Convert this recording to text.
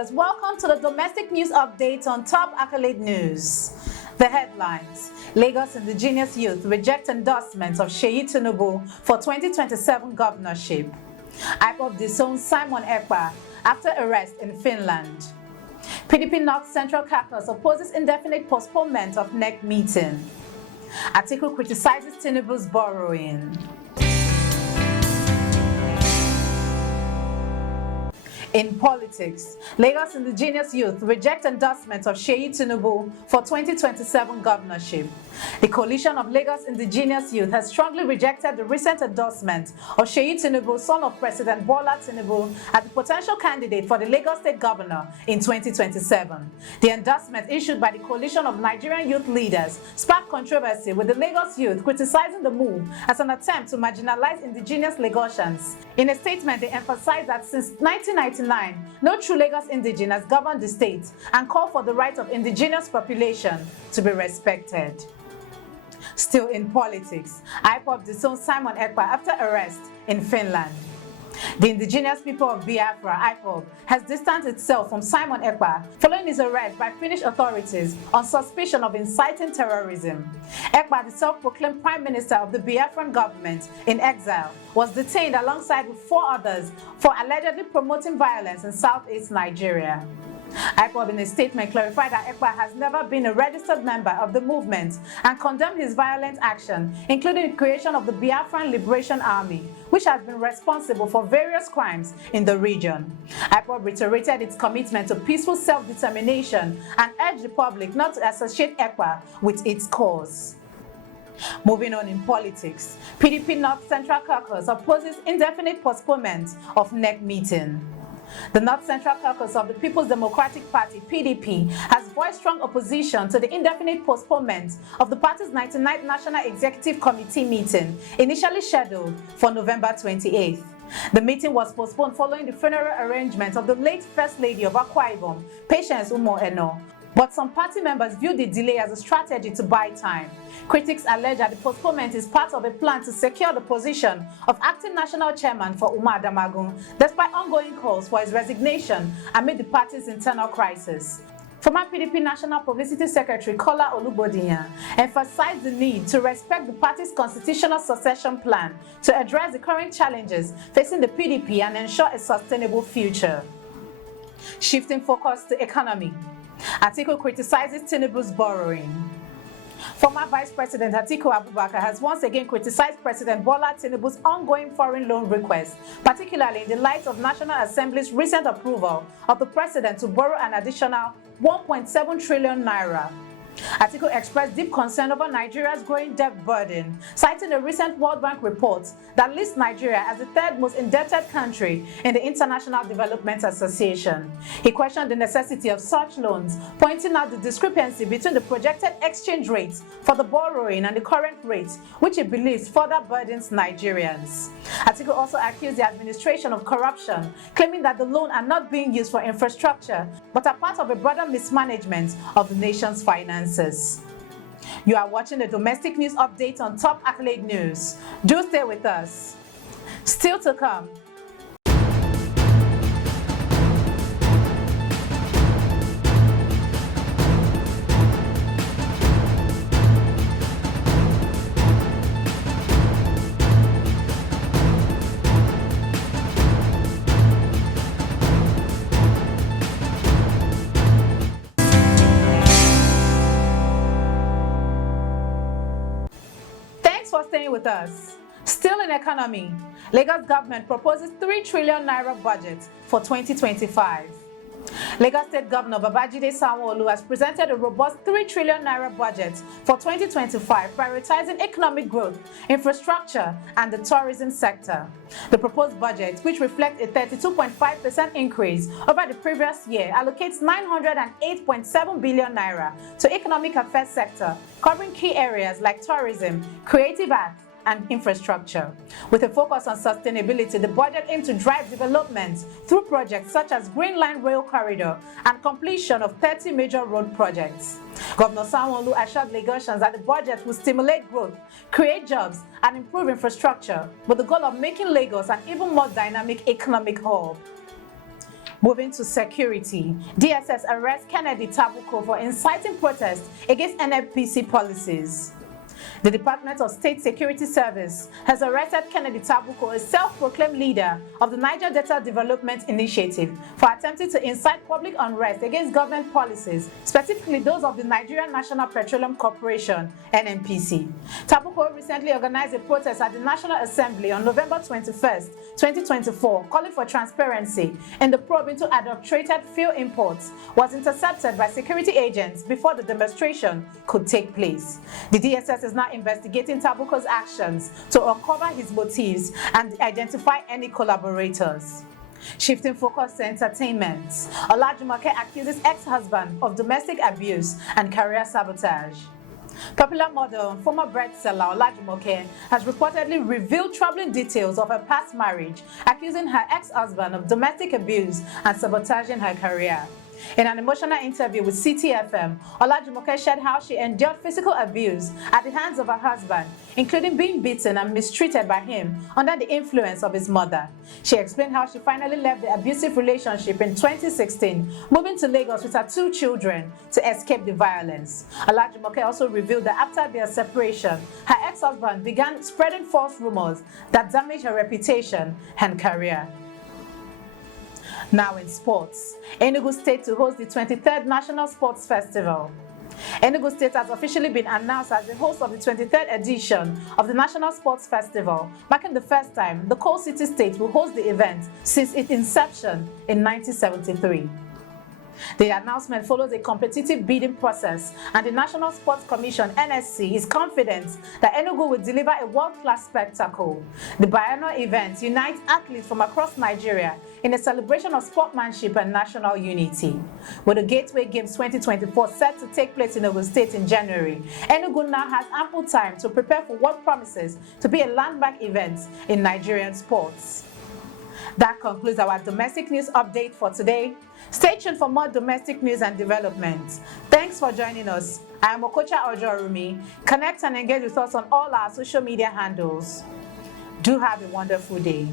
viewers, welcome to the domestic news update on Top Accolade News. The headlines: Lagos indigenous youth reject endorsement of SEYI TINUBU for 2027 governorship. IPOB disowns Simon Ekpa after arrest in Finland. PDP North Central CAUCUS opposes indefinite postponement of NEC meeting. ATIKU criticizes TINUBU'S borrowing. In politics, Lagos indigenous youth reject endorsement of SEYI TINUBU for 2027 governorship. The coalition of Lagos indigenous youth has strongly rejected the recent endorsement of SEYI TINUBU, son of President Bola Tinubu, as the potential candidate for the Lagos State Governor in 2027. The endorsement issued by the coalition of Nigerian youth leaders sparked controversy, with the Lagos youth criticizing the move as an attempt to marginalize indigenous Lagosians. In a statement, they emphasized that since 1999, no true Lagos indigene has governed the state and called for the right of indigenous population to be respected. Still in politics, IPOB disowns Simon Ekpa after arrest in Finland. The indigenous people of Biafra, IPOB, has distanced itself from Simon Ekpa following his arrest by Finnish authorities on suspicion of inciting terrorism. Ekpa, the self-proclaimed prime minister of the Biafran government in exile, was detained alongside with 4 others for allegedly promoting violence in southeast Nigeria. IPOB, in a statement, clarified that Ekpa has never been a registered member of the movement and condemned his violent action, including the creation of the Biafran Liberation Army, which has been responsible for various crimes in the region. IPOB reiterated its commitment to peaceful self-determination and urged the public not to associate Ekpa with its cause. Moving on in politics, PDP North Central CAUCUS opposes indefinite postponement of NEC meeting. The North Central CAUCUS of the People's Democratic Party, PDP, has voiced strong opposition to the indefinite postponement of the party's 99th National Executive Committee meeting, initially scheduled for November 28th. The meeting was postponed following the funeral arrangement of the late First Lady of Akwa Ibom, Patience Umo Eno. But some party members viewed the delay as a strategy to buy time. Critics allege that the postponement is part of a plan to secure the position of acting national chairman for Umar Damagun, despite ongoing calls for his resignation amid the party's internal crisis. Former PDP National Publicity Secretary Kola Olubodiyan emphasized the need to respect the party's constitutional succession plan to address the current challenges facing the PDP and ensure a sustainable future. Shifting focus to economy, ATIKU criticizes TINUBU'S borrowing. Former Vice President Atiku Abubakar has once again criticized President Bola Tinubu's ongoing foreign loan request, particularly in the light of National Assembly's recent approval of the president to borrow an additional 1.7 trillion naira. Atiku expressed deep concern over Nigeria's growing debt burden, citing a recent World Bank report that lists Nigeria as the 3rd most indebted country in the International Development Association. He questioned the necessity of such loans, pointing out the discrepancy between the projected exchange rates for the borrowing and the current rate, which he believes further burdens Nigerians. Atiku also accused the administration of corruption, claiming that the loans are not being used for infrastructure, but are part of a broader mismanagement of the nation's finances. You are watching the domestic news update on Top Accolade News. Do stay with us. Still to come. For staying with us. Still in economy, Lagos government proposes 3 trillion naira budget for 2025. Lagos State Governor Babajide Sanwo-Olu has presented a robust 3 trillion naira budget for 2025, prioritizing economic growth, infrastructure, and the tourism sector. The proposed budget, which reflects a 32.5% increase over the previous year, allocates 908.7 billion naira to economic affairs sector, covering key areas like tourism, creative arts, and infrastructure. With a focus on sustainability, the budget aims to drive development through projects such as Green Line Rail Corridor and completion of 30 major road projects. Governor Sanwo-Olu assured Lagosians that the budget will stimulate growth, create jobs, and improve infrastructure, with the goal of making Lagos an even more dynamic economic hub. Moving to security, DSS arrests Kennedy TABUKO for inciting protest against NNPC policies. The Department of State Security Service has arrested Kennedy TABUKO, a self-proclaimed leader of the Niger Delta Development Initiative, for attempting to incite public unrest against government policies, specifically those of the Nigerian National Petroleum Corporation, NNPC. TABUKO recently organized a protest at the National Assembly on November 21, 2024, calling for transparency in the probe into adulterated fuel imports, was intercepted by security agents before the demonstration could take place. The DSS is now investigating TABUKO's actions to uncover his motives and identify any collaborators. Shifting focus to entertainment, OLAJUMOKE accuses ex-husband of domestic abuse and career sabotage. Popular model and former bread seller OLAJUMOKE has reportedly revealed troubling details of her past marriage, accusing her ex-husband of domestic abuse and sabotaging her career. In an emotional interview with CTFM, OLAJUMOKE shared how she endured physical abuse at the hands of her husband, including being beaten and mistreated by him under the influence of his mother. She explained how she finally left the abusive relationship in 2016, moving to Lagos with her 2 children to escape the violence. OLAJUMOKE also revealed that after their separation, her ex-husband began spreading false rumors that damaged her reputation and career. Now in sports, Enugu State to host the 23rd National Sports Festival. Enugu State has officially been announced as the host of the 23rd edition of the National Sports Festival, marking the first time the Coal City State will host the event since its inception in 1973. The announcement follows a competitive bidding process, and the National Sports Commission (NSC) is confident that Enugu will deliver a world-class spectacle. The biennial event unites athletes from across Nigeria in a celebration of sportsmanship and national unity. With the Gateway Games 2024 set to take place in Ogun State in January, Enugu now has ample time to prepare for what promises to be a landmark event in Nigerian sports. That concludes our domestic news update for today. Stay tuned for more domestic news and developments. Thanks for joining us. I am Okocha Ojorumi. Connect and engage with us on all our social media handles. Do have a wonderful day.